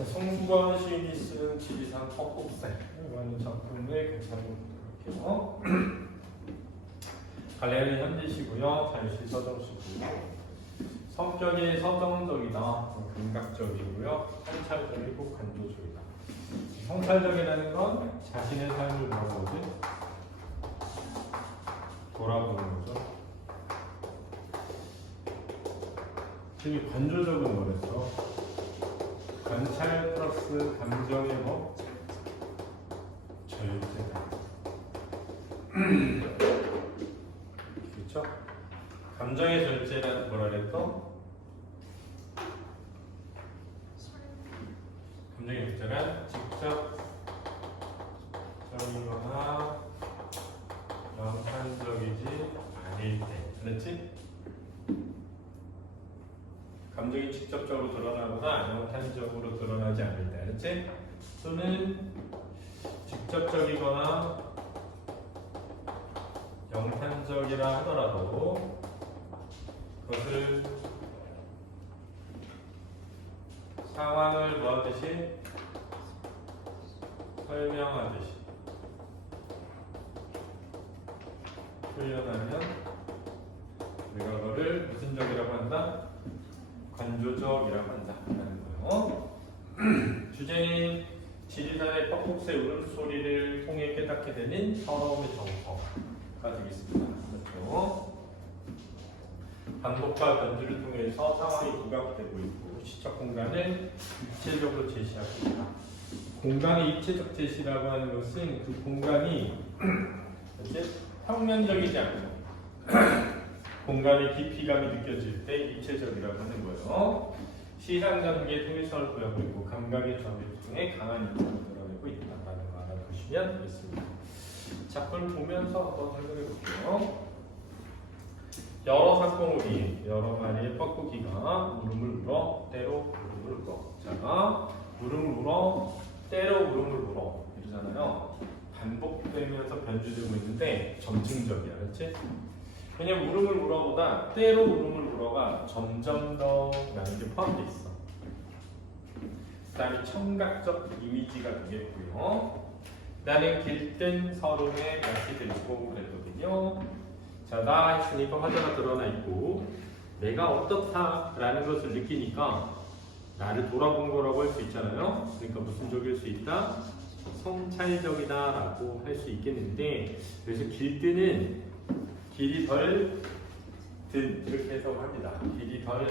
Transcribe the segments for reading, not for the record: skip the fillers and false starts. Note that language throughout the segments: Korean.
자, 송수건 시인이 쓴 지리산 퍽곡새라는 작품을 개사해보도록 할게요. 갈래는 현지시고요. 잘시 서정시고요. 성격이 서정적이다, 감각적이고요. 성찰적이고 관조적이다. 성찰적이라는 건 자신의 삶을 돌아보는 거죠. 지금 관조적은 뭐랬어? 관찰 플러스 감정의 뭐? 절제다. 그렇죠? 감정의 절제라는 뭐라 그랬어? 감정의 절제란 직접적이거나 영탄적이지 아닐 때. 그렇지? 감정이 직접적으로 드러나거나 영탄적으로 드러나지 않을 때. 그렇지? 또는 직접적이거나 영탄적이라 하더라도 그것을 상황을 뭐하듯이 설명하듯이 표현하면 우리가 그거를 무슨 적이라고 한다? 관조적이라고 한다라는 거예요. 주제는 지리산의 퍽퍽새 울음소리를 통해 깨닫게 되는 서러움의 정서가 되겠습니다. 그렇죠? 반복과 변주를 통해서 상황이 부각되고 있고 시적 공간을 입체적으로 제시하고 있다. 공간의 입체적 제시라고 하는 것은 그 공간이 이제 평면적이지 않고 공간의 깊이감이 느껴질 때 입체적이라고 하는 거예요. 시상 전개의 통일성을 보여주고 있고 감각의 전개 통해 강한 인상을 드러내고 있다라는 거 알아두시면 되겠습니다. 작품을 보면서 한번 설명해 볼게요. 여러 사공우리, 여러 마리의 뻐꾸기가 울음을 울어 때로 울음을 울어. 자, 울음을 울어 때로 울음을 울어 이러잖아요. 반복되면서 변주되고 있는데 점층적이야, 그렇지? 왜냐면 울음을 울어보다 때로 울음을 울어가 점점 더 라는 게 포함되어 있어. 그 다음에 청각적 이미지가 되겠고요. 나는 길든 서름에 맛이 들고 그랬거든요. 자, 나 했으니까 화자가 드러나 있고 내가 어떻다라는 것을 느끼니까 나를 돌아본 거라고 할 수 있잖아요. 그러니까 무슨 적일 수 있다? 성찰적이다 라고 할 수 있겠는데, 그래서 길드는 길이 덜 든 이렇게 해석합니다. 길이 덜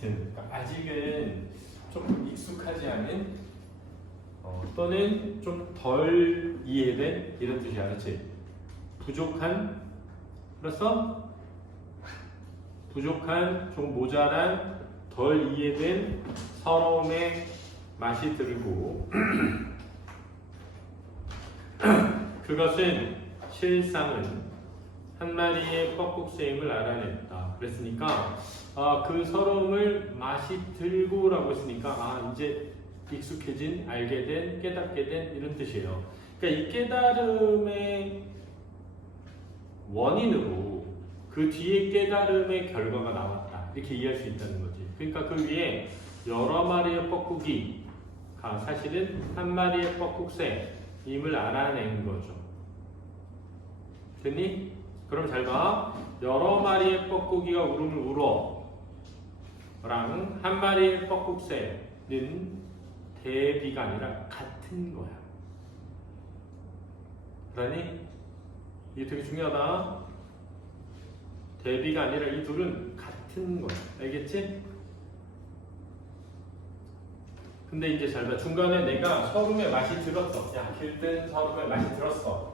든, 그러니까 아직은 좀 익숙하지 않은 또는 좀 덜 이해된 이런 뜻이야, 그렇지? 부족한, 그래서 부족한, 좀 모자란, 덜 이해된 서러움의 맛이 들고 그것은 실상은 한 마리의 뻐꾹새임을 알아냈다. 그랬으니까 그 서러움을 맛이 들고라고 했으니까 이제 익숙해진, 알게 된, 깨닫게 된 이런 뜻이에요. 그러니까 이 깨달음의 원인으로 그 뒤에 깨달음의 결과가 나왔다. 이렇게 이해할 수 있다는 거지. 그러니까 그 위에 여러 마리의 뻐꾸기가 사실은 한 마리의 뻐꾹새임을 알아낸 거죠. 됐니? 그럼 잘 봐. 여러 마리의 뻐꾸기가 울음을 울어 랑 한 마리의 뻐꾹새는 대비가 아니라 같은 거야. 그러니 이게 되게 중요하다. 대비가 아니라 이 둘은 같은 거야. 알겠지? 근데 이제 잘 봐. 중간에 내가 서름의 맛이 들었어. 야, 길든 서름의 맛이 들었어.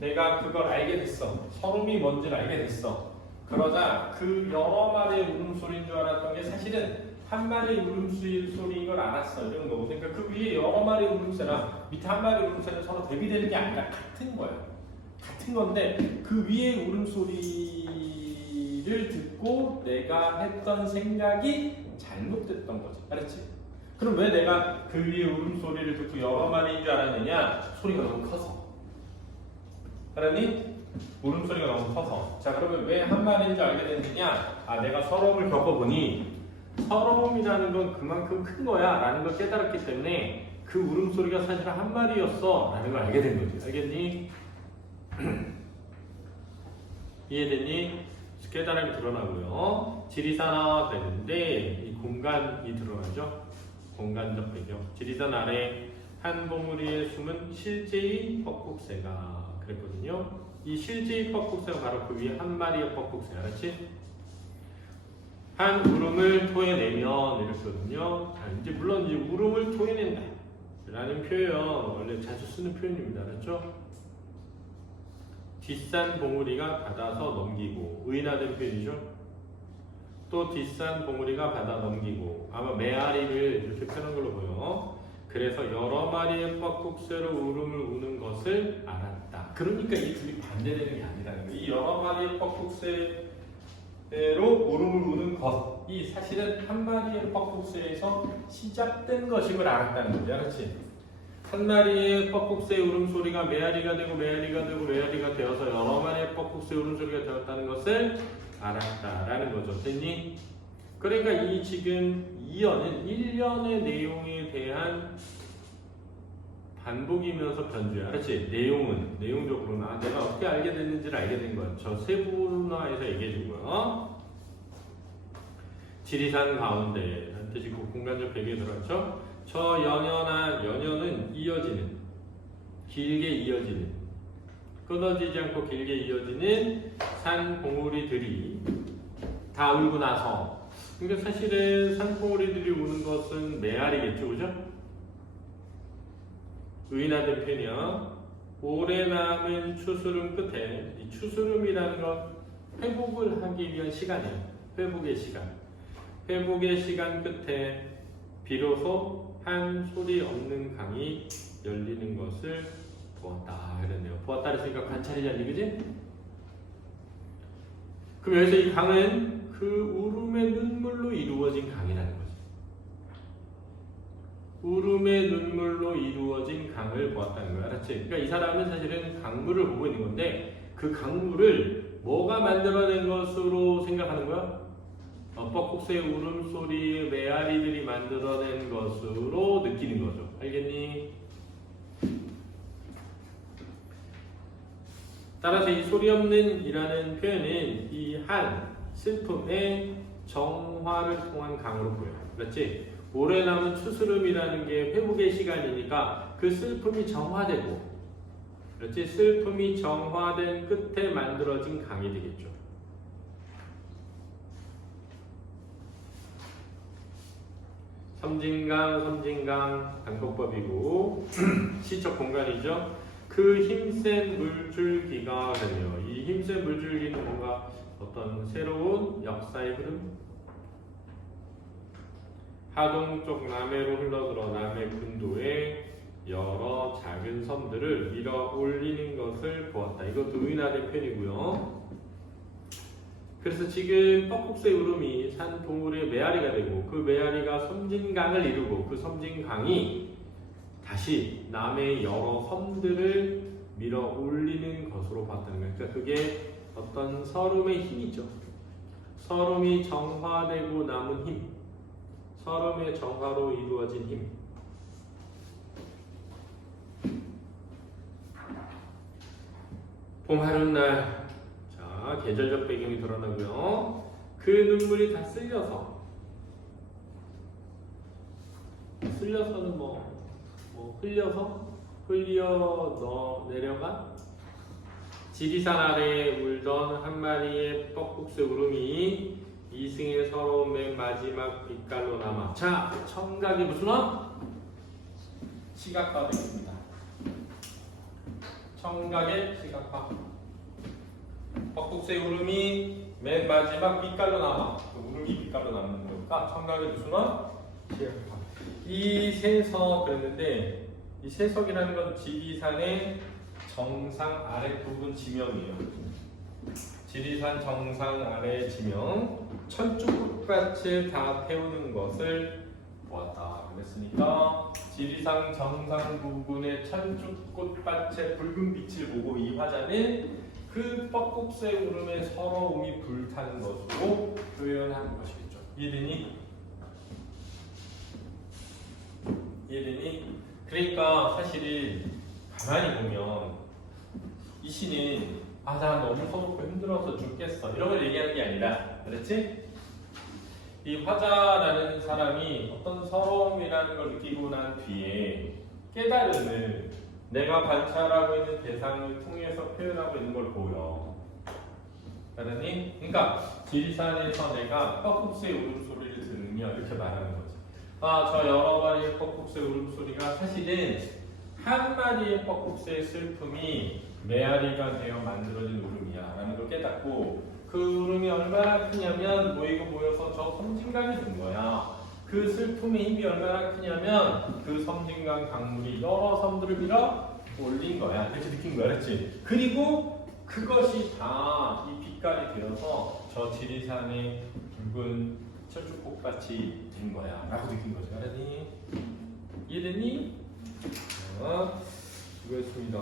내가 그걸 알게 됐어. 서름이 뭔지를 알게 됐어. 그러자 그 여러 마리의 울음소리인 줄 알았던 게 사실은 한 마리의 울음소리인 걸 알았어. 이런 거고. 그러니까 그 위에 여러 마리의 울음소리랑 밑에 한 마리의 울음소리는 서로 대비되는 게 아니라 같은 거예요. 같은 건데 그 위에 울음소리를 듣고 내가 했던 생각이 잘못됐던 거지. 알았지? 그럼 왜 내가 그 위에 울음소리를 듣고 여러 마리인 줄 알았느냐? 소리가 너무 커서. 알았니? 울음소리가 너무 커서. 자, 그러면 왜 한 마리인 줄 알게 됐느냐? 내가 서러움을 겪어보니 서러움이라는 건 그만큼 큰 거야 라는 걸 깨달았기 때문에 그 울음소리가 사실 한 마리였어 라는 걸 알게 된 거지. 알겠니? 이해됐니? 깨달음이 드러나고요. 지리산화 되는데 이 공간이 드러나죠. 공간적 배경. 지리산 아래 한 봉우리에 숨은 실제의 뻐꾹새가 그랬거든요. 이 실제의 뻐꾹새가 바로 그 위에 한 마리의 뻐꾹새. 알았지? 한 울음을 토해내면 이랬거든요. 자, 이제 물론 이 울음을 토해낸다 라는 표현 원래 자주 쓰는 표현입니다. 알았죠? 뒷산 봉우리가 받아서 넘기고 의인화된 표현이죠. 또 뒷산 봉우리가 받아 넘기고 아마 메아리를 이렇게 펴는 걸로 보여. 그래서 여러 마리의 뻐꾹새로 울음을 우는 것을 알았다. 그러니까 이 둘이 반대되는 게 아니라는 거예요. 이 여러 마리의 뻐꾹새로 울음을 우는 것이 사실은 한 마리의 뻐꾹새에서 시작된 것임을 알았다는 거지. 알았지? 한 마리의 뻐꾹새 울음소리가 메아리가 되고 메아리가 되고 메아리가 되어서 여러 마리의 뻐꾹새 울음소리가 되었다는 것을 알았다라는 거죠. 됐니? 그러니까 이 지금 2연은 1년의 내용에 대한 반복이면서 변주야. 알았지? 내용적으로는 내가 어떻게 알게 됐는지를 알게 된 거야. 저 세분화해서 얘기해 준 거야. 지리산 가운데 한테 지금 공간적 배경이 들어갔죠? 저 연연은 이어지는, 길게 이어지는, 끊어지지 않고 길게 이어지는 산 봉우리들이 다 울고 나서, 그러니까 사실은 산 봉우리들이 우는 것은 메아리겠죠, 그죠? 의인화된 표현이야. 오래 남은 추수름 끝에, 이 추수름이라는 건 회복을 하기 위한 시간이에요. 회복의 시간. 회복의 시간 끝에 비로소 한 소리 없는 강이 열리는 것을 보았다 그랬네요. 보았다 했으니까 관찰이잖니, 그지? 그럼 여기서 이 강은 그 울음의 눈물로 이루어진 강이라는 거지. 울음의 눈물로 이루어진 강을 보았다는 거야. 알았지? 그러니까 이 사람은 사실은 강물을 보고 있는 건데 그 강물을 뭐가 만들어낸 것으로 생각하는 거야? 뻐꾹새의 울음소리의 메아리들이 만들어낸 것으로 느끼는 거죠. 알겠니? 따라서 이 소리 없는 이라는 표현은 이 한 슬픔의 정화를 통한 강으로 보여요. 그렇지? 오래 남은 추스름이라는 게 회복의 시간이니까 그 슬픔이 정화되고, 그렇지? 슬픔이 정화된 끝에 만들어진 강이 되겠죠. 섬진강 방법법이고 시적 공간이죠. 그 힘센 물줄기가 되네요. 이 힘센 물줄기는 뭔가 어떤 새로운 역사의 흐름? 하동 쪽 남해로 흘러들어 남해 군도에 여러 작은 섬들을 밀어 올리는 것을 보았다. 이것도 의인화된 표현이고요. 그래서 지금 뻐꾹새 울음이 산 봉우리의 메아리가 되고 그 메아리가 섬진강을 이루고 그 섬진강이 다시 남의 여러 섬들을 밀어 올리는 것으로 봤다는 거예요. 그러니까 그게 어떤 서름의 힘이죠. 서름이 정화되고 남은 힘, 서름의 정화로 이루어진 힘. 봄 하룻날, 자, 계절적 배경이 드러나고요. 그 눈물이 다 쓸려서, 쓸려서는 흘려 내려간 지리산 아래에 울던 한 마리의 뻐꾹새 울음이 이승의 서러움의 마지막 빛깔로 남아. 자, 청각이 무슨 화? 시각화 되겠습니다. 청각의 시각화. 뻐꾹새 울음이 맨 마지막 빛깔로 남아. 그 울음이 빛깔로 남는 거니까 청각의 무슨 화? 시각화. 이 세석 그랬는데 이 세석이라는 건 지리산의 정상 아랫부분 지명이에요. 지리산 정상 아래 지명, 철쭉꽃밭을 다 태우는 것을 보았다. 그랬으니까 지리산 정상 부분의 철쭉꽃밭의 붉은 빛을 보고 이 화자는 그 뻐꾹새 울음의 서러움이 불타는 것으로 표현하는 것이겠죠. 이해되니? 이해되니? 그러니까 사실은 가만히 보면 이 시는 아, 나 너무 서럽고 힘들어서 죽겠어 이런 걸 얘기하는 게 아니라, 그렇지? 이 화자라는 사람이 어떤 서러움이라는 걸 느끼고 난 뒤에 깨달음을 내가 관찰하고 있는 대상을 통해서 표현하고 있는 걸 보여. 그러니? 그러니까 지리산에서 내가 뻐국수의 울음소리를 들으며 이렇게 말하는 거지. 아, 저 여러 마리의 뻐국수의 울음소리가 사실은 한 마리의 뻐국수의 슬픔이 메아리가 되어 만들어진 울음이야 라는 걸 깨닫고, 그 울음이 얼마나 크냐면 모이고 모여서 저 섬진강이 된 거야. 그 슬픔의 힘이 얼마나 크냐면 그 섬진강 강물이 여러 섬들을 밀어 올린 거야. 이렇게 느낀 거야, 그렇지? 그리고 그것이 다 이 빛깔이 되어서 저 지리산의 붉은 철쭉꽃같이 된 거야 라고 느낀 거지. 알았니? 이해됐니? 자, 수고했습니다.